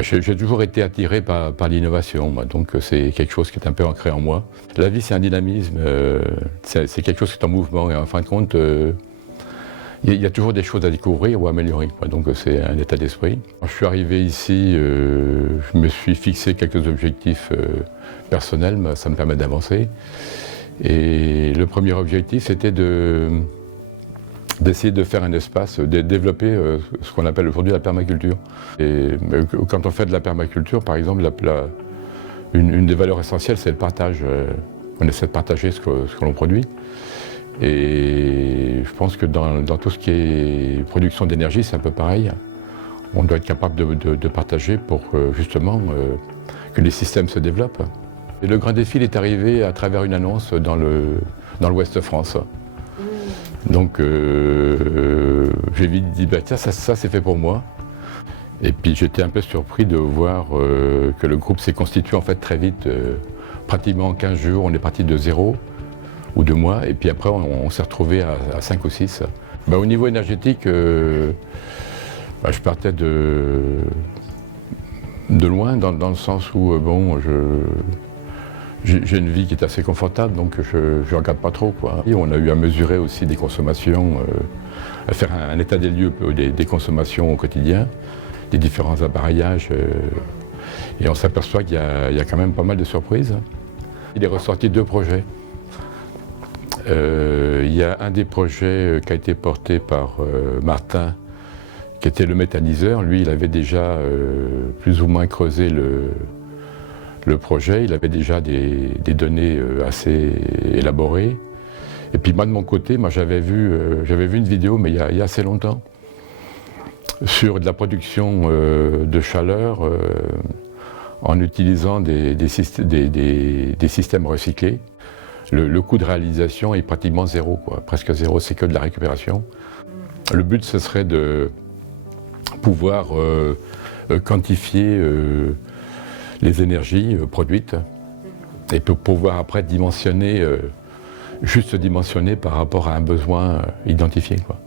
J'ai toujours été attiré par l'innovation, donc c'est quelque chose qui est un peu ancré en moi. La vie, c'est un dynamisme, c'est quelque chose qui est en mouvement, et en fin de compte, il y a toujours des choses à découvrir ou à améliorer, donc c'est un état d'esprit. Quand je suis arrivé ici, je me suis fixé quelques objectifs personnels, ça me permet d'avancer. Et le premier objectif, c'était d'essayer de faire un espace, de développer ce qu'on appelle aujourd'hui la permaculture. Et quand on fait de la permaculture, par exemple, une des valeurs essentielles, c'est le partage. On essaie de partager ce que l'on produit. Et je pense que dans tout ce qui est production d'énergie, c'est un peu pareil. On doit être capable de partager pour justement que les systèmes se développent. Et le grand défi est arrivé à travers une annonce dans l'Ouest de France. Donc j'ai vite dit, bah, tiens, ça c'est fait pour moi. Et puis j'étais un peu surpris de voir que le groupe s'est constitué en fait très vite. Pratiquement en 15 jours, on est parti de 0 ou 2 mois, et puis après on s'est retrouvé à 5 ou 6. Bah, au niveau énergétique, je partais de loin, dans le sens où bon, j'ai une vie qui est assez confortable, donc je ne regarde pas trop, quoi. Et on a eu à mesurer aussi des consommations, à faire un état des lieux des consommations au quotidien, des différents appareillages, et on s'aperçoit qu'il y a quand même pas mal de surprises. Il est ressorti 2 projets. Il y a un des projets qui a été porté par Martin, qui était le méthaniseur. Lui, il avait déjà plus ou moins creusé le projet, il avait déjà des données assez élaborées. Et puis moi de mon côté, j'avais vu une vidéo, mais il y a assez longtemps, sur de la production de chaleur en utilisant des systèmes recyclés. Le coût de réalisation est pratiquement 0, quoi, presque 0, c'est que de la récupération. Le but, ce serait de pouvoir quantifier les énergies produites et pour pouvoir après dimensionner, juste dimensionner par rapport à un besoin identifié, quoi.